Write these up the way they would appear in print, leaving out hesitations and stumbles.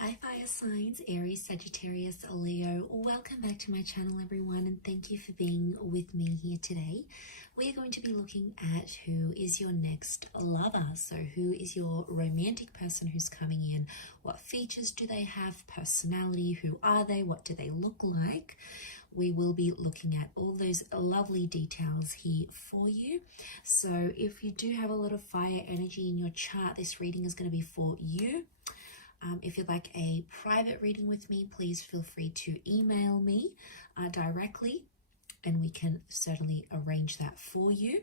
Hi fire signs, Aries, Sagittarius, Leo. Welcome back to my channel everyone, and thank you for being with me here today. We are going to be looking at who is your next lover. So who is your romantic person who's coming in? What features do they have? Personality, who are they? What do they look like? We will be looking at all those lovely details here for you. So if you do have a lot of fire energy in your chart, this reading is going to be for you. If you'd like a private reading with me, please feel free to email me directly, and we can certainly arrange that for you.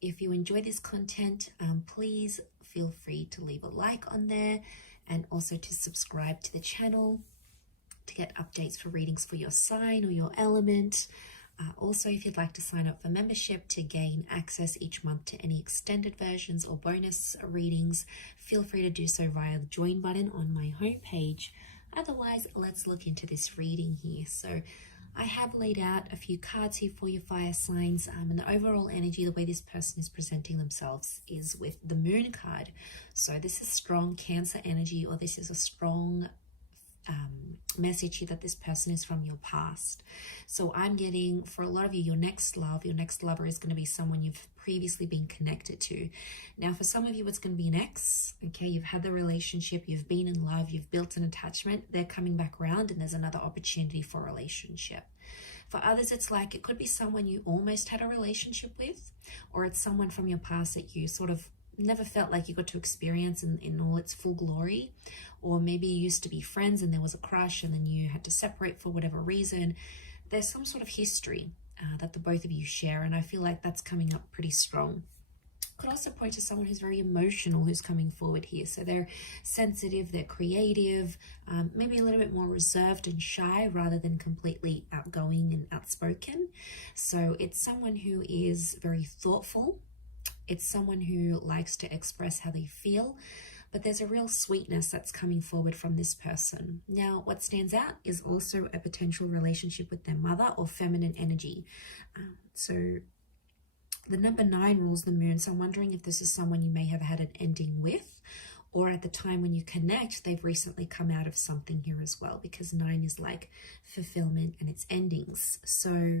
If you enjoy this content, please feel free to leave a like on there and also to subscribe to the channel to get updates for readings for your sign or your element. Also, if you'd like to sign up for membership to gain access each month to any extended versions or bonus readings, feel free to do so via the join button on my homepage. Otherwise, let's look into this reading here. So I have laid out a few cards here for your fire signs, and the overall energy, the way this person is presenting themselves is with the moon card. So this is strong Cancer energy, or this is a strong message here that this person is from your past. So I'm getting, for a lot of you, your next lover is going to be someone you've previously been connected to. Now for some of you it's going to be an ex. Okay, you've had the relationship, you've been in love, you've built an attachment, they're coming back around and there's another opportunity for a relationship. For others, it's like it could be someone you almost had a relationship with, or it's someone from your past that you sort of never felt like you got to experience in all its full glory. Or maybe you used to be friends and there was a crush and then you had to separate for whatever reason. There's some sort of history that the both of you share, and I feel like that's coming up pretty strong. Could also point to someone who's very emotional who's coming forward here. So they're sensitive, they're creative, maybe a little bit more reserved and shy rather than completely outgoing and outspoken. So it's someone who is very thoughtful. It's someone who likes to express how they feel, but there's a real sweetness that's coming forward from this person. Now, what stands out is also a potential relationship with their mother or feminine energy. So the number 9 rules the moon, so I'm wondering if this is someone you may have had an ending with, or at the time when you connect, they've recently come out of something here as well, because 9 is like fulfillment and its endings. So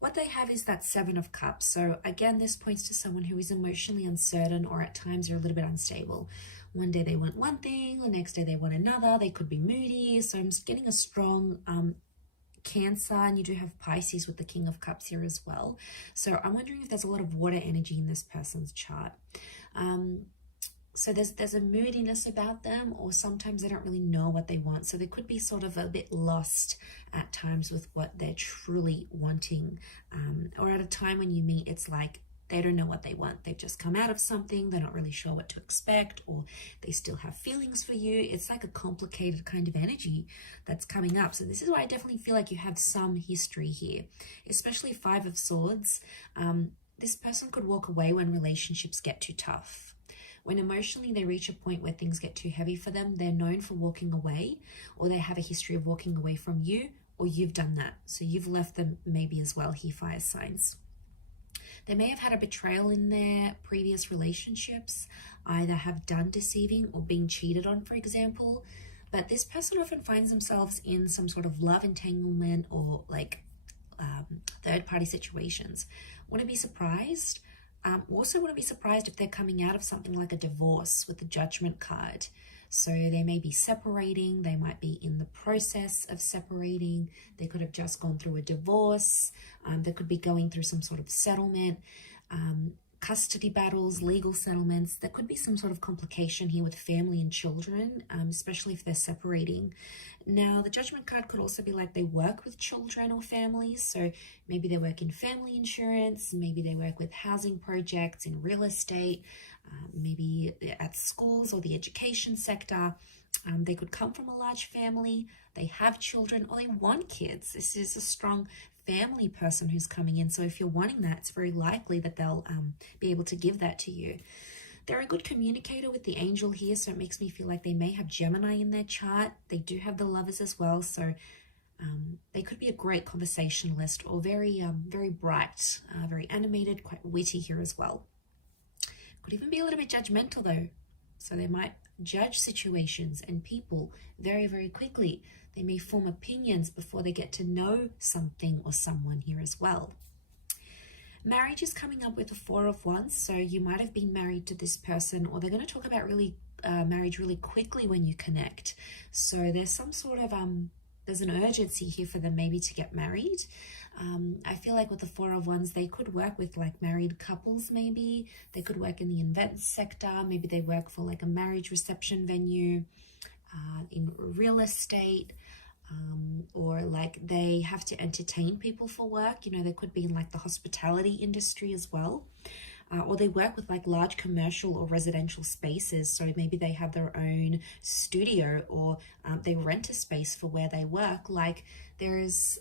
what they have is that 7 of Cups. So again, this points to someone who is emotionally uncertain, or at times are a little bit unstable. One day they want one thing, the next day they want another. They could be moody. So I'm getting a strong Cancer, and you do have Pisces with the King of Cups here as well. So I'm wondering if there's a lot of water energy in this person's chart. So there's a moodiness about them, or sometimes they don't really know what they want. So they could be sort of a bit lost at times with what they're truly wanting. Or at a time when you meet, it's like they don't know what they want. They've just come out of something. They're not really sure what to expect, or they still have feelings for you. It's like a complicated kind of energy that's coming up. So this is why I definitely feel like you have some history here, especially 5 of Swords. This person could walk away when relationships get too tough. When emotionally they reach a point where things get too heavy for them, they're known for walking away, or they have a history of walking away from you, or you've done that. So you've left them maybe as well here, fire signs. They may have had a betrayal in their previous relationships, either have done deceiving or been cheated on, for example. But this person often finds themselves in some sort of love entanglement or like third-party situations. Wouldn't be surprised. Also wouldn't be surprised if they're coming out of something like a divorce with the Judgment card. So they may be separating, they might be in the process of separating, they could have just gone through a divorce, they could be going through some sort of settlement, custody battles, legal settlements. There could be some sort of complication here with family and children, especially if they're separating. Now, the Judgment card could also be like they work with children or families. So maybe they work in family insurance, maybe they work with housing projects, in real estate, maybe at schools or the education sector. They could come from a large family, they have children, or they want kids. This is a strong family person who's coming in. So if you're wanting that, it's very likely that they'll be able to give that to you. They're a good communicator with the angel here, so it makes me feel like they may have Gemini in their chart. They do have the Lovers as well, so they could be a great conversationalist, or very bright, very animated, quite witty here as well. Could even be a little bit judgmental though. So they might judge situations and people very, very quickly. They may form opinions before they get to know something or someone here as well. Marriage is coming up with the Four of Wands, so you might have been married to this person, or they're going to talk about marriage really quickly when you connect. So there's some sort of there's an urgency here for them maybe to get married. I feel like with the Four of Wands, they could work with like married couples maybe. They could work in the events sector. Maybe they work for like a marriage reception venue, in real estate, or like they have to entertain people for work. You know, they could be in like the hospitality industry as well. Or they work with like large commercial or residential spaces. So maybe they have their own studio, or they rent a space for where they work. Like there's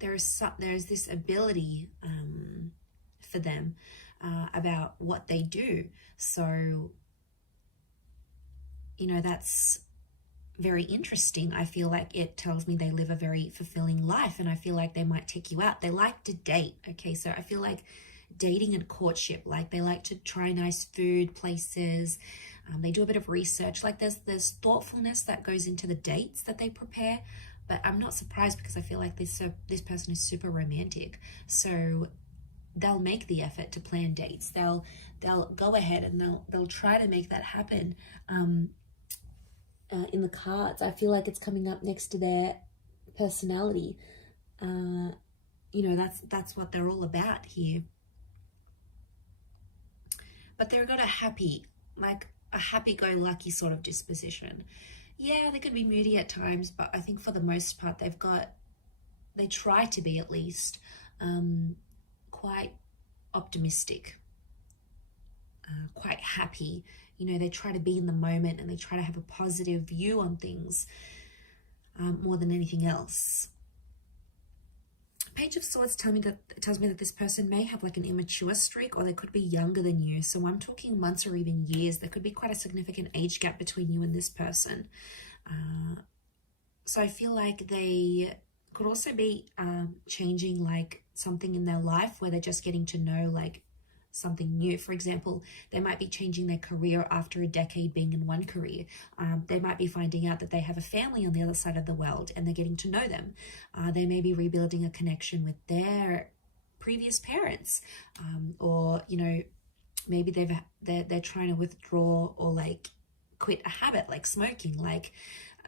this ability for them about what they do. So, you know, that's very interesting. I feel like it tells me they live a very fulfilling life, and I feel like they might take you out. They like to date. Okay, so I feel like dating and courtship, like they like to try nice food places. They do a bit of research. Like there's thoughtfulness that goes into the dates that they prepare. But I'm not surprised, because I feel like this person is super romantic. So they'll make the effort to plan dates. They'll go ahead and they'll try to make that happen. In the cards, I feel like it's coming up next to their personality. You know, that's what they're all about here. But they've got a happy-go-lucky sort of disposition. Yeah, they could be moody at times, but I think for the most part, they try to be at least quite optimistic, quite happy. You know, they try to be in the moment, and they try to have a positive view on things more than anything else. Page of Swords tells me that this person may have like an immature streak, or they could be younger than you. So I'm talking months or even years. There could be quite a significant age gap between you and this person. So I feel like they could also be changing like something in their life, where they're just getting to know like something new. For example, they might be changing their career after a decade being in one career. They might be finding out that they have a family on the other side of the world, and they're getting to know them. They may be rebuilding a connection with their previous parents, or you know, maybe they're trying to withdraw or like quit a habit like smoking. Like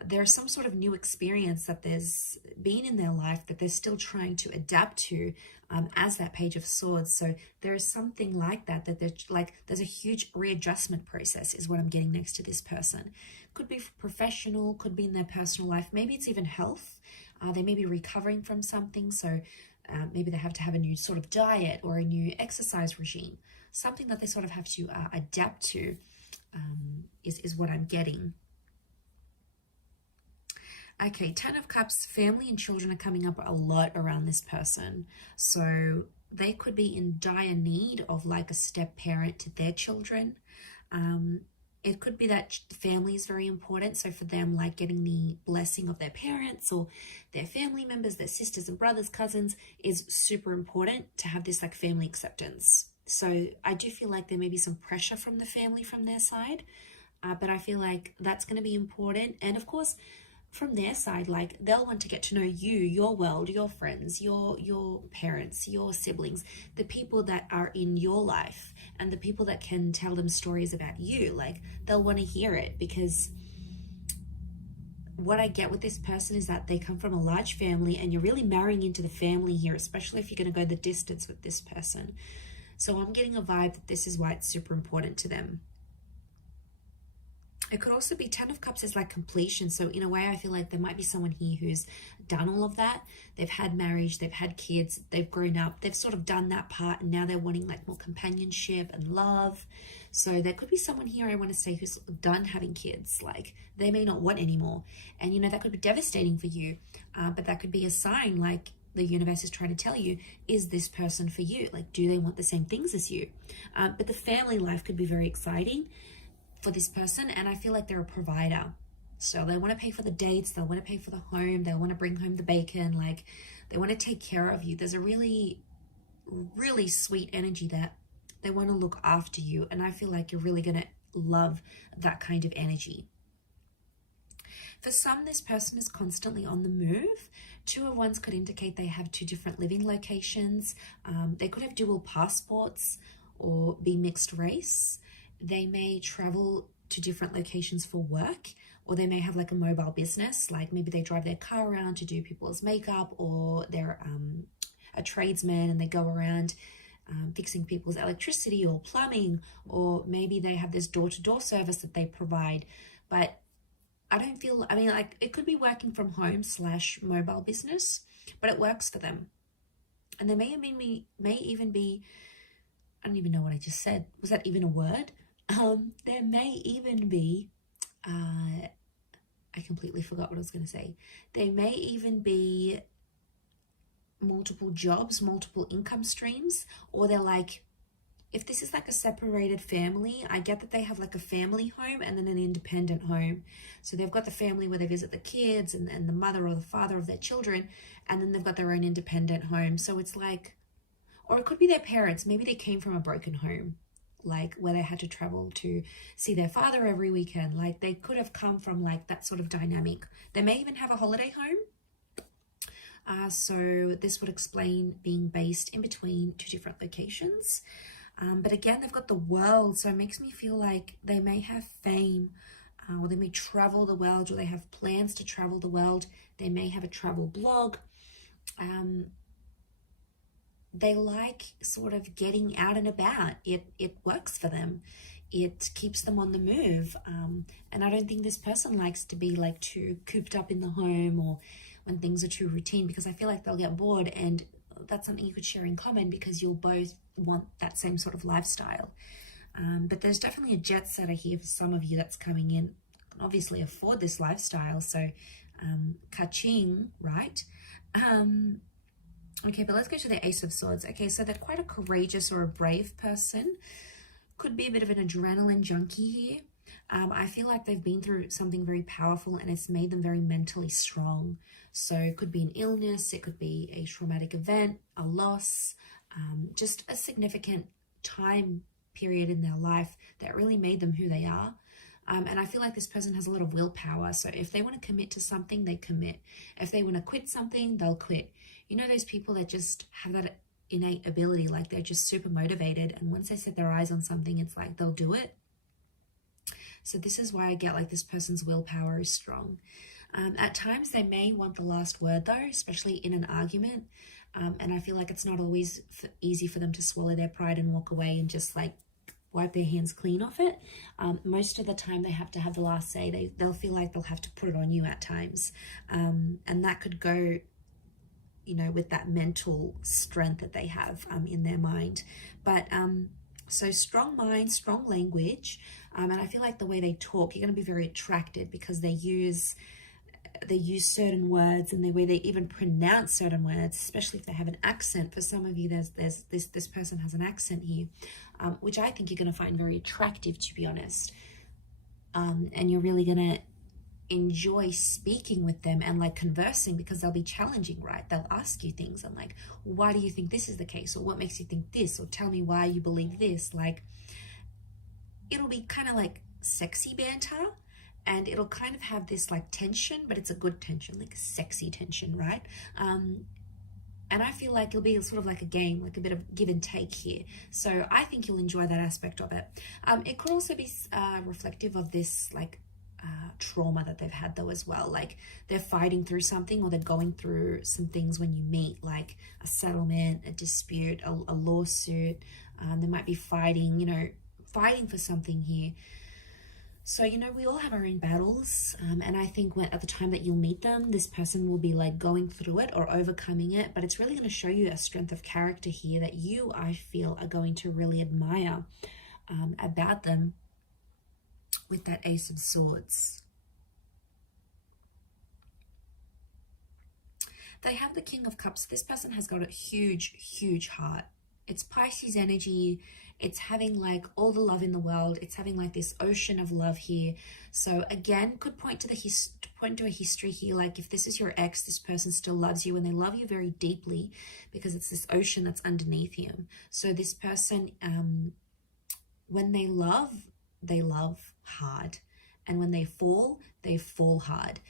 there's some sort of new experience that there's been in their life that they're still trying to adapt to, as that Page of Swords. So there is something like that there's a huge readjustment process is what I'm getting next to this person. Could be professional, could be in their personal life. Maybe it's even health. They may be recovering from something. So maybe they have to have a new sort of diet or a new exercise regime. Something that they sort of have to adapt to is what I'm getting. Okay, Ten of Cups, family and children are coming up a lot around this person. So they could be in dire need of like a step parent to their children. It could be that family is very important. So for them, like getting the blessing of their parents or their family members, their sisters and brothers, cousins, is super important to have this like family acceptance. So I do feel like there may be some pressure from the family from their side, but I feel like that's going to be important. And of course, from their side, like they'll want to get to know you, your world, your friends, your parents, your siblings, the people that are in your life, and the people that can tell them stories about you. Like they'll want to hear it, because what I get with this person is that they come from a large family, and you're really marrying into the family here, especially if you're going to go the distance with this person. So I'm getting a vibe that this is why it's super important to them. It could also be Ten of Cups is like completion. So in a way, I feel like there might be someone here who's done all of that. They've had marriage, they've had kids, they've grown up, they've sort of done that part, and now they're wanting like more companionship and love. So there could be someone here, I want to say, who's done having kids. Like they may not want anymore. And you know, that could be devastating for you, but that could be a sign like the universe is trying to tell you, is this person for you? Like, do they want the same things as you? But the family life could be very exciting for this person, and I feel like they're a provider. So they want to pay for the dates, they want to pay for the home, they want to bring home the bacon, like they want to take care of you. There's a really, really sweet energy that They want to look after you. And I feel like you're really going to love that kind of energy. For some, this person is constantly on the move. 2 of Wands could indicate they have 2 different living locations. They could have dual passports or be mixed race. They may travel to different locations for work, or they may have like a mobile business, like maybe they drive their car around to do people's makeup, or they're a tradesman and they go around fixing people's electricity or plumbing, or maybe they have this door-to-door service that they provide. But I don't feel, I mean, like it could be working from home / mobile business, but it works for them. And there may even be, I don't even know what I just said. Was that even a word? There may even be, I completely forgot what I was going to say. There may even be multiple jobs, multiple income streams, or they're like, if this is like a separated family, I get that they have like a family home and then an independent home. So they've got the family where they visit the kids and the mother or the father of their children, and then they've got their own independent home. So it's like, or it could be their parents. Maybe they came from a broken home, like where they had to travel to see their father every weekend. Like they could have come from like that sort of dynamic. They may even have a holiday home. So this would explain being based in between 2 different locations. But again, they've got the world, so it makes me feel like they may have fame, or they may travel the world, or they have plans to travel the world. They may have a travel blog. They like sort of getting out and about. It works for them. It keeps them on the move. And I don't think this person likes to be like too cooped up in the home, or when things are too routine, because I feel like they'll get bored, and that's something you could share in common because you'll both want that same sort of lifestyle. But there's definitely a jet setter here for some of you that's coming in, can obviously afford this lifestyle. So ka-ching, right? Okay, but let's go to the Ace of Swords. Okay, so they're quite a courageous or a brave person. Could be a bit of an adrenaline junkie here. I feel like they've been through something very powerful and it's made them very mentally strong. So it could be an illness, it could be a traumatic event, a loss, just a significant time period in their life that really made them who they are. And I feel like this person has a lot of willpower. So if they want to commit to something, they commit. If they want to quit something, they'll quit. You know, those people that just have that innate ability, like they're just super motivated. And once they set their eyes on something, it's like they'll do it. So this is why I get like this person's willpower is strong. At times they may want the last word though, especially in an argument. And I feel like it's not always easy for them to swallow their pride and walk away and just like wipe their hands clean off it. Most of the time they have to have the last say. They'll feel like they'll have to put it on you at times. And that could go, you know, with that mental strength that they have in their mind. But so strong mind, strong language. And I feel like the way they talk, you're going to be very attracted because they use certain words, and the way they even pronounce certain words, especially if they have an accent. For some of you, this person has an accent here, which I think you're going to find very attractive, to be honest. And you're really going to enjoy speaking with them and like conversing, because they'll be challenging, right? They'll ask you things and like, why do you think this is the case? Or what makes you think this? Or tell me why you believe this. Like, it'll be kind of like sexy banter. And it'll kind of have this like tension, but it's a good tension, like a sexy tension, right? And I feel like it'll be sort of like a game, like a bit of give and take here. So I think you'll enjoy that aspect of it. It could also be reflective of this like trauma that they've had though as well. Like they're fighting through something, or they're going through some things when you meet, like a settlement, a dispute, a lawsuit. They might be fighting, you know, fighting for something here. So, you know, we all have our own battles, and I think at the time that you'll meet them, this person will be like going through it or overcoming it, but it's really going to show you a strength of character here that you, I feel, are going to really admire about them with that Ace of Swords. They have the King of Cups. This person has got a huge, huge heart. It's Pisces energy. It's having like all the love in the world. It's having like this ocean of love here. So again, could point to point to a history here. Like if this is your ex, this person still loves you and they love you very deeply because it's this ocean that's underneath him. So this person, when they love hard. And when they fall hard.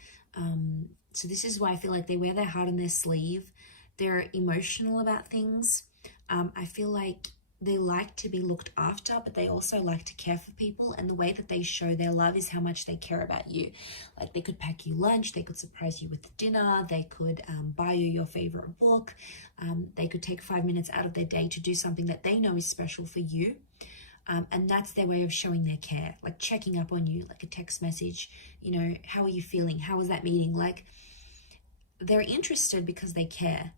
So this is why I feel like they wear their heart on their sleeve. They're emotional about things. I feel like they like to be looked after, but they also like to care for people. And the way that they show their love is how much they care about you. Like they could pack you lunch, they could surprise you with dinner, they could buy you your favorite book. They could take 5 minutes out of their day to do something that they know is special for you. And that's their way of showing their care, like checking up on you, like a text message, you know, how are you feeling? How was that meeting? Like they're interested because they care.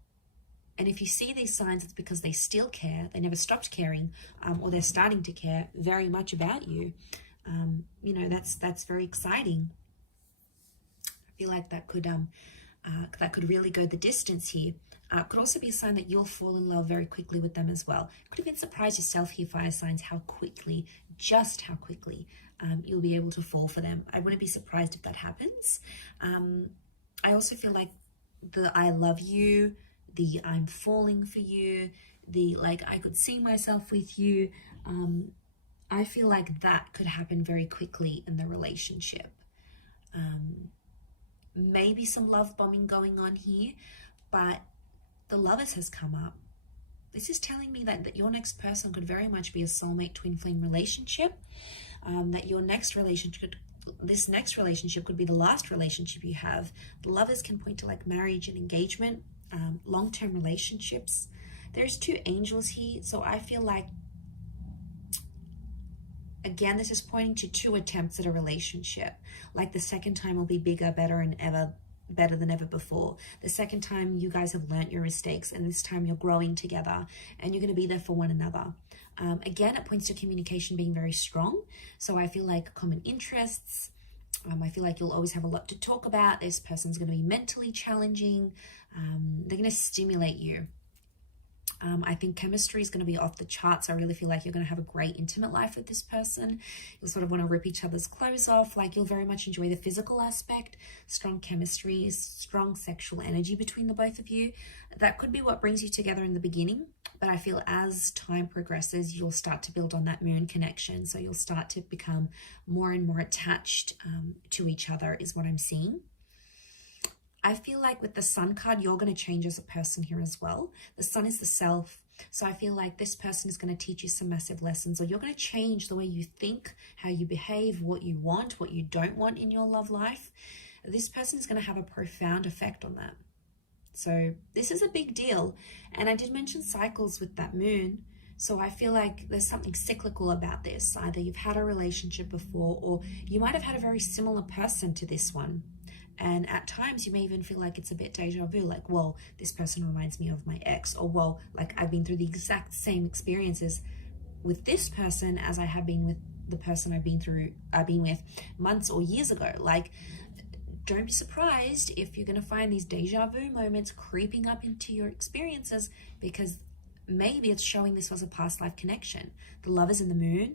And if you see these signs, it's because they still care. They never stopped caring, or they're starting to care very much about you. You know, that's very exciting. I feel like that could really go the distance here. Could also be a sign that you'll fall in love very quickly with them as well. Could even surprise yourself here, fire signs, just how quickly you'll be able to fall for them. I wouldn't be surprised if that happens. I also feel like the I love you, the I'm falling for you, the like I could see myself with you. I feel like that could happen very quickly in the relationship. Maybe some love bombing going on here, but the Lovers has come up. This is telling me that your next person could very much be a soulmate twin flame relationship. That your next relationship, this next relationship could be the last relationship you have. The Lovers can point to like marriage and engagement, long-term relationships. There's 2 angels here, so I feel like, again, this is pointing to 2 attempts at a relationship. Like the second time will be bigger, better than ever before. The second time you guys have learnt your mistakes, and this time you're growing together and you're going to be there for one another. Again, it points to communication being very strong. So I feel like common interests. I feel like you'll always have a lot to talk about. This person's going to be mentally challenging. They're going to stimulate you. I think chemistry is going to be off the charts. I really feel like you're going to have a great intimate life with this person. You'll sort of want to rip each other's clothes off. Like you'll very much enjoy the physical aspect, strong chemistry, strong sexual energy between the both of you. That could be what brings you together in the beginning. But I feel as time progresses, you'll start to build on that moon connection. So you'll start to become more and more attached to each other is what I'm seeing. I feel like with the Sun card, you're going to change as a person here as well. The Sun is the self. So I feel like this person is going to teach you some massive lessons, or you're going to change the way you think, how you behave, what you want, what you don't want in your love life. This person is going to have a profound effect on that. So this is a big deal. And I did mention cycles with that moon. So I feel like there's something cyclical about this. Either you've had a relationship before, or you might have had a very similar person to this one. And at times you may even feel like it's a bit deja vu, like, well, this person reminds me of my ex, or well, like I've been through the exact same experiences with this person as I have been with the person I've been with months or years ago. Like, don't be surprised if you're going to find these deja vu moments creeping up into your experiences, because maybe it's showing this was a past life connection. The Lovers in the moon,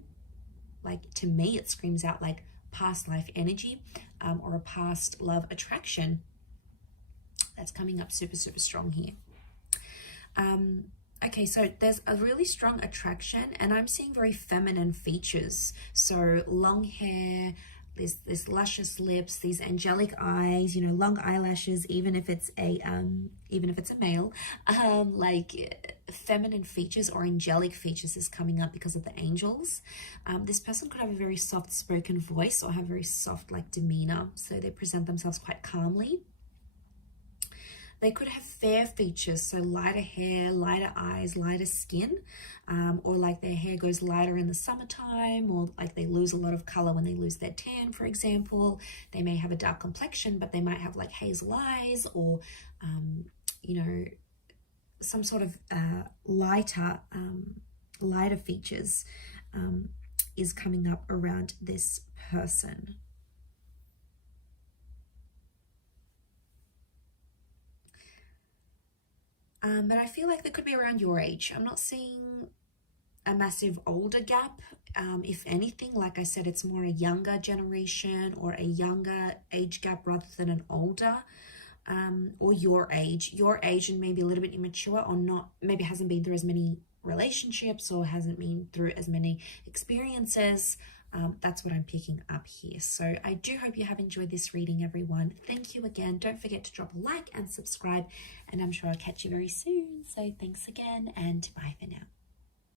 like to me, it screams out like past life energy, or a past love attraction that's coming up super, super strong here. Okay, so there's a really strong attraction, and I'm seeing very feminine features. So long hair, this luscious lips, these angelic eyes, you know, long eyelashes, even if it's a male, like feminine features or angelic features is coming up because of the angels. This person could have a very soft spoken voice or have very soft like demeanor, so they present themselves quite calmly. They could have fair features, so lighter hair, lighter eyes, lighter skin, or like their hair goes lighter in the summertime, or like they lose a lot of color when they lose their tan, for example. They may have a dark complexion, but they might have like hazel eyes, or, you know, some sort of lighter features is coming up around this person. But I feel like that could be around your age. I'm not seeing a massive older gap. If anything, like I said, it's more a younger generation or a younger age gap rather than an older, or your age and maybe a little bit immature, or not, maybe hasn't been through as many relationships or hasn't been through as many experiences. That's what I'm picking up here. So I do hope you have enjoyed this reading, everyone. Thank you again. Don't forget to drop a like and subscribe, and I'm sure I'll catch you very soon. So thanks again, and bye for now.